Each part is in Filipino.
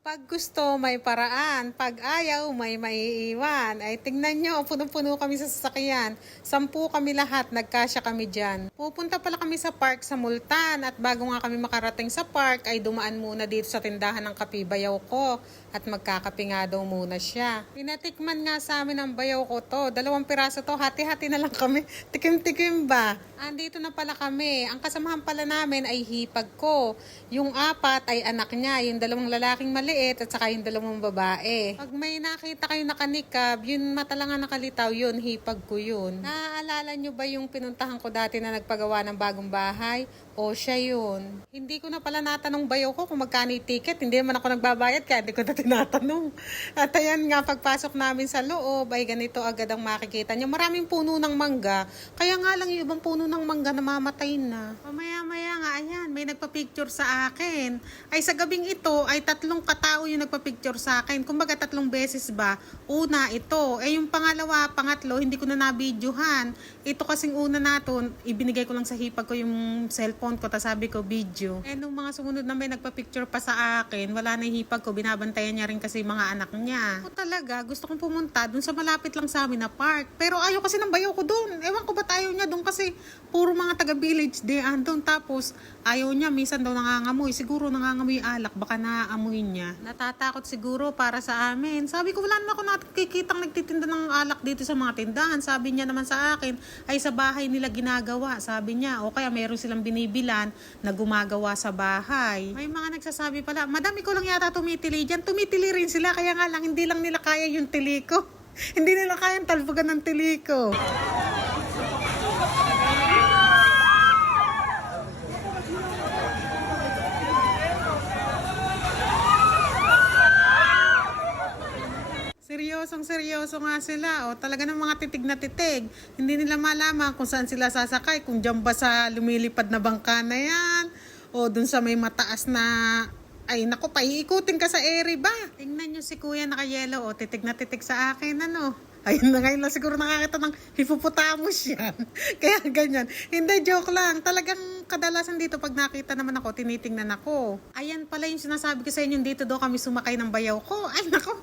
Pag gusto, may paraan. Pag ayaw, may maiiwan. Ay, tingnan nyo, puno-puno kami sa sasakyan. Sampu kami lahat, nagkasya kami dyan. Pupunta pala kami sa park sa Multan. At bago nga kami makarating sa park, ay dumaan muna dito sa tindahan ng kapibayaw ko. At magkakape nga daw muna siya. Pinatikman nga sa amin ang bayaw ko to. Dalawang piraso to, hati-hati na lang kami. Tikim-tikim ba? Andito na pala kami. Ang kasamahan pala namin ay hipag ko. Yung apat ay anak niya. Yung dalawang lalaking maliit at saka yung dalawang babae. Pag may nakita kayo nakanikab, yun mata lang ang nakalitaw, yun hipag ko yun. Naaalala nyo ba yung pinuntahan ko dati na nagpagawa ng bagong bahay? O siya yun. Hindi ko na pala natanong bayaw ko kung magkano yung ticket. Hindi naman ako nagbabayad kaya hindi ko na tinatanong. At ayan nga, pagpasok namin sa loob ay ganito agad ang makikita nyo. Maraming puno ng mangga. Kaya nga lang yung ibang puno ng mangga namamatay na. Mamaya-maya nga, ayan, may nagpa-picture sa akin. Ay sa gabing ito ay tatlong katao yung nagpa-picture sa akin. Kumbaga tatlong beses ba? Una, ito. Eh yung pangalawa, pangatlo, hindi ko na nabidyohan. Ito kasing una naton, ibinigay ko lang sa hipag ko yung cellphone ko, tapos sabi ko video. Eh nung mga sumunod na may nagpa-picture pa sa akin, wala na hipag ko, binabantayan niya rin kasi mga anak niya. Ako talaga, gusto kong pumunta dun sa malapit lang sa amin na park. Pero ayaw kasi ng bayaw ko dun. Ewan ko ba tayo niya dun kasi puro mga taga-village day andun. Tapos ayaw niya, minsan daw nangangamoy. Siguro nangangamoy alak, baka naaamoy niya. Natatakot siguro para sa amin. Sabi ko, wala naman ako nakikitang nagtitinda ng alak dito sa mga tindahan. Sabi niya naman sa akin, ay sa bahay nila ginagawa. Sabi niya, o kaya meron silang binibilan na gumagawa sa bahay. May mga nagsasabi pala, madami ko lang yata tumitili dyan. Tumitili rin sila, kaya nga lang, hindi lang nila kaya yung tili ko. hindi nila kayang talbugan ng tili ko. Seryosong seryoso nga sila. O talaga ng mga titig na titig. Hindi nila malaman kung saan sila sasakay. Kung dyan ba sa lumilipad na bangka na yan. O dun sa may mataas na... Ay, naku, paiikutin ka sa ere ba? Tingnan nyo si kuya naka-yellow. O, titig na titig sa akin, ano? Ayun na ngayon lang siguro nakakita ng hippopotamus yan. Kaya ganyan. Hindi, joke lang. Talagang kadalasan dito pag nakita naman ako, tinitingnan ako. Ayan pala yung sinasabi ko sa inyo, dito daw kami sumakay ng bayaw ko. Ay, nako.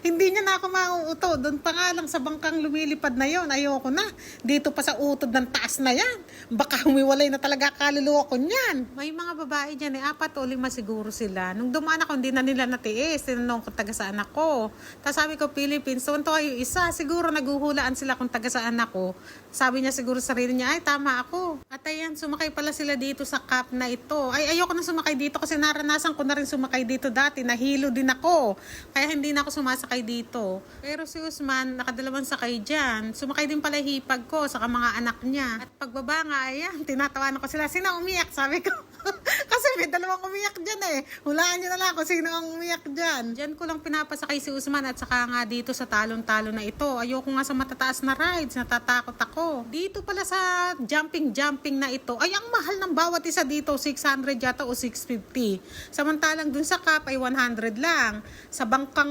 Hindi niya na ako mauuto. Doon pa nga lang sa bangkang lumilipad na yon ayoko na. Dito pa sa utod ng taas na yan. Baka humiwalay na talaga kaluluwa ko niyan. May mga babae dyan eh, apat o lima siguro sila. Nung dumaan ako, hindi na nila natiis. Tinanong ko taga saan ako. Tapos sabi ko, Philippines, so kayo isa. Siguro naguhulaan sila kung taga saan ako. Sabi niya siguro sa sarili niya, ay tama ako. At ayan, sumakay pala sila dito sa cup na ito. Ay, ayoko na sumakay dito kasi naranasan ko na rin sumakay dito dati. Nahilo din ako. Kaya hindi na ako sumasakay dito. Pero si Usman, nakadalawang sakay dyan. Sumakay din pala hipag ko sa mga anak niya. At pagbaba nga, ayan, tinatawanan ko sila. Sino umiyak? Sabi ko. kasi may dalawang umiyak dyan eh. Hulaan nyo na lang kung sino ang umiyak dyan. Dyan ko lang pinapasakay si Usman at saka nga dito sa talon-talon na ito. Ayoko nga sa matataas na rides. Natatakot ako. Dito pala sa jumping-jumping na ito, ay ang mahal ng bawat isa dito. 600 yata o 650. Samantalang dun sa cup ay 100 lang. Sa bangkang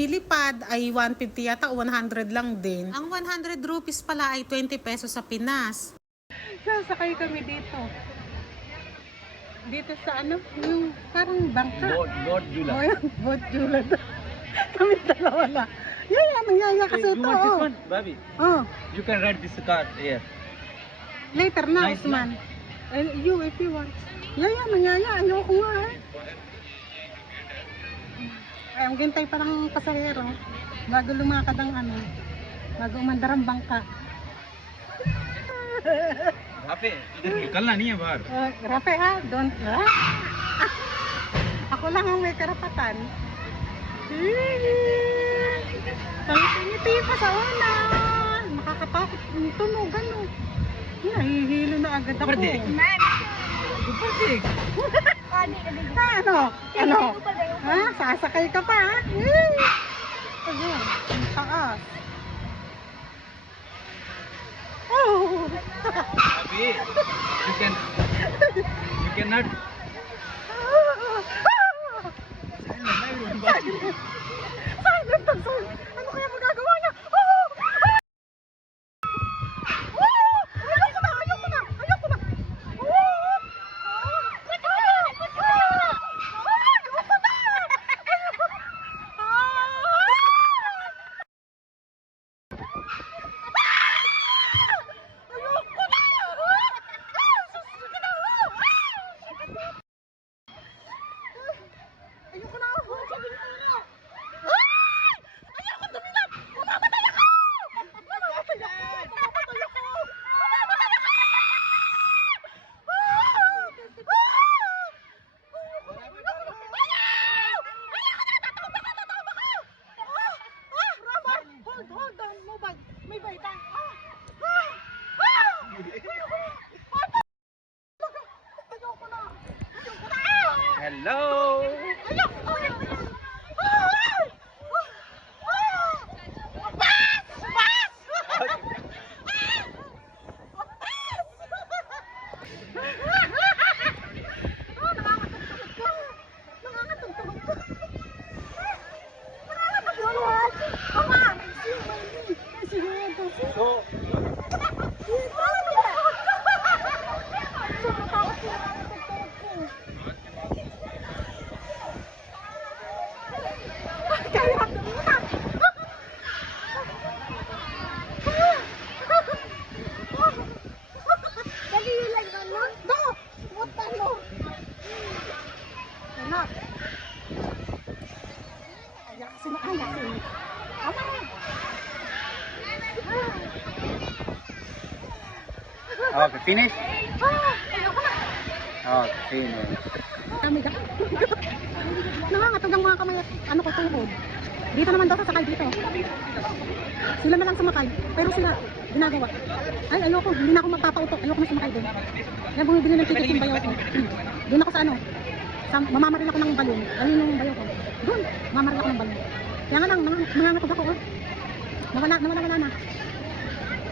lumilipad ay 150 yata o 100 lang din. Ang 100 rupees pala ay 20 pesos sa Pinas. Sasakay kami dito. Dito sa ano, yung parang bangka. Boat, boat Oh, Jula. yan, boat Jula. kami dalawa na. Yaya, nangyaya kasi you ito. want this Oh. one, Babi? oh, You can ride this car here. later na, Nice Usman. And you, if you want. Yaya, nangyaya. Ayoko nga eh eh, ang gintay pa ng pasahero bago lumakad ang ano, bago umandar ang bangka. Rafe, ikal na niya bahar. Uh, oh, Rafe ha, ah, don't. Ha? Ah. Ako lang ang may karapatan. Tangiti pa sa una. Makakatakot yung tunog, ano. Oh. Nahihilo na agad ako. Perdik! Perdik! Ah, ano? Ano? Ha? Sasakay ka pa, ha? Yay! Ayun, ang taas. Oh! Babi, you can you cannot Silent ang silent. Ano kaya magagawa niya? Oh! Oh! Ayoko na! Ayoko na! Ayoko na! Oh! Ah! Ah! Ah! Ayoko na! Ayoko hubad. May baitan. Ah! Ah! Ah! Ayoko na! Ata! Talaga! Ayoko na! Ayoko na! Ah! Hello. Ayoko! Ah! Ah! Ah! Bas! Bas! So, Dali lang ano? No! What ano? Anak. Ayak sila, ayak sila. Ama! okay, finish. Ah! Ayoko na! Okay, finish. Dami ka. Nangangatog ang mga kamay at ano ko tuhod. Dito naman daw sasakay dito. Sila na lang sumakay. Pero sila ginagawa. Ay, ayoko. Hindi na ako magpapauto. Ayoko na sumakay doon. Kaya bumibili ng ticket yung bayaw ko. Doon ako sa ano. Sa, mamamaril ako ng balon. Ayun yung bayaw ko. Doon. Mamamaril ako ng balon. Kaya nga lang, nangangatog ako. Oh. Nawala, nawala, wala na.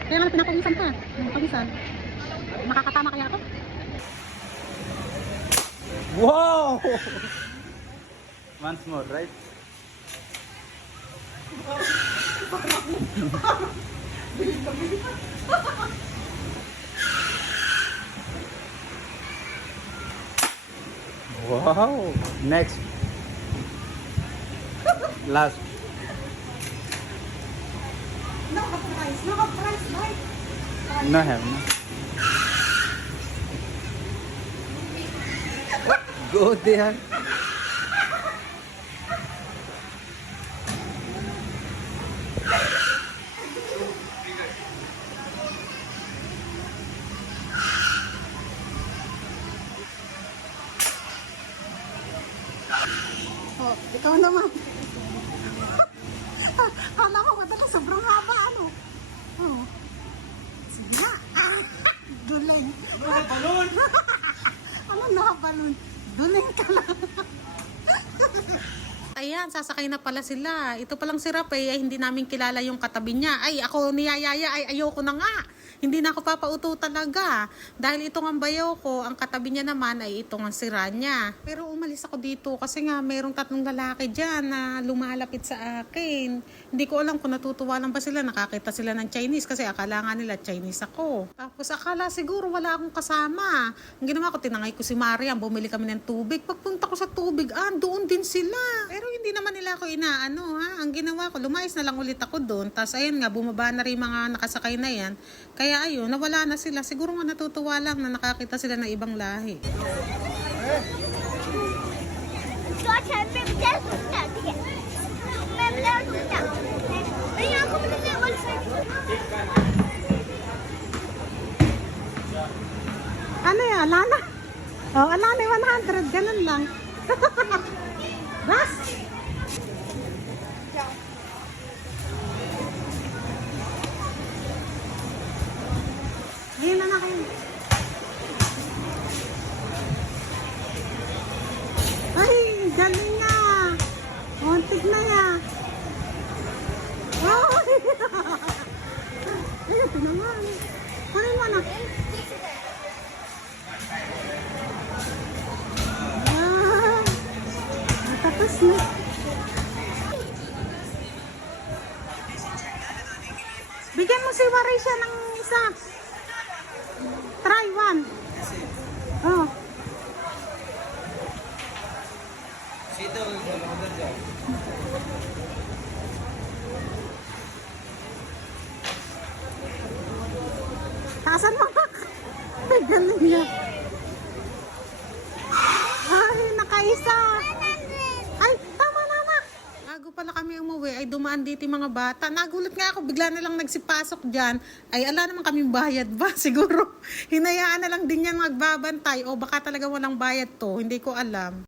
Kaya nga lang, pinapawisan ka. Pawisan. Makakatama kaya ako? Wow! Once more, right? wow! Next. Last. Naka-price. Naka-price, right? No have, no? Go there. Oh, ikaw naman. Kala mo, madala, sobrang haba, ano? Oh. Sige na. Ah, duling. Balloon! ano nakabalon? Duling ka lang. Ayan, sasakay na pala sila. Ito palang si Rape, ay hindi namin kilala yung katabi niya. Ay, ako niyayaya, ay ayoko na nga. Hindi na ako papauto talaga. Dahil itong ang bayaw ko, ang katabi niya naman ay itong ang sira niya. Pero umalis ako dito kasi nga mayroong tatlong lalaki dyan na lumalapit sa akin. Hindi ko alam kung natutuwa lang ba sila, nakakita sila ng Chinese kasi akala nga nila Chinese ako. Tapos akala siguro wala akong kasama. Ang ginawa ko, tinangay ko si Mariam, bumili kami ng tubig. Pagpunta ko sa tubig, ah, doon din sila. Pero hindi naman nila ako inaano ha. Ang ginawa ko, lumayas na lang ulit ako doon. Tapos ayun nga, bumaba na rin mga nakasakay na yan. Kaya ayun, nawala na sila. Siguro nga natutuwa lang na nakakita sila ng ibang lahi. Ano yan? Lana? Oh, alana 100. Ganun lang. Bas! Ngayon na na kayo. Ay, galing nga. Muntik na ya. Oh! Ay, ito naman. Kunin mo na. Ah, tapos na. Bigyan mo si Warisha ng isa. One. Oh. Taasan mo. Ay, galing niya. Ay, nakaisa. Ay, tama na na. Bago pala kami dumaan dito mga bata. Nagulat nga ako, bigla na lang nagsipasok dyan. Ay, ala naman kami bayad ba? Siguro, hinayaan na lang din yan magbabantay. O baka talaga walang bayad to, hindi ko alam.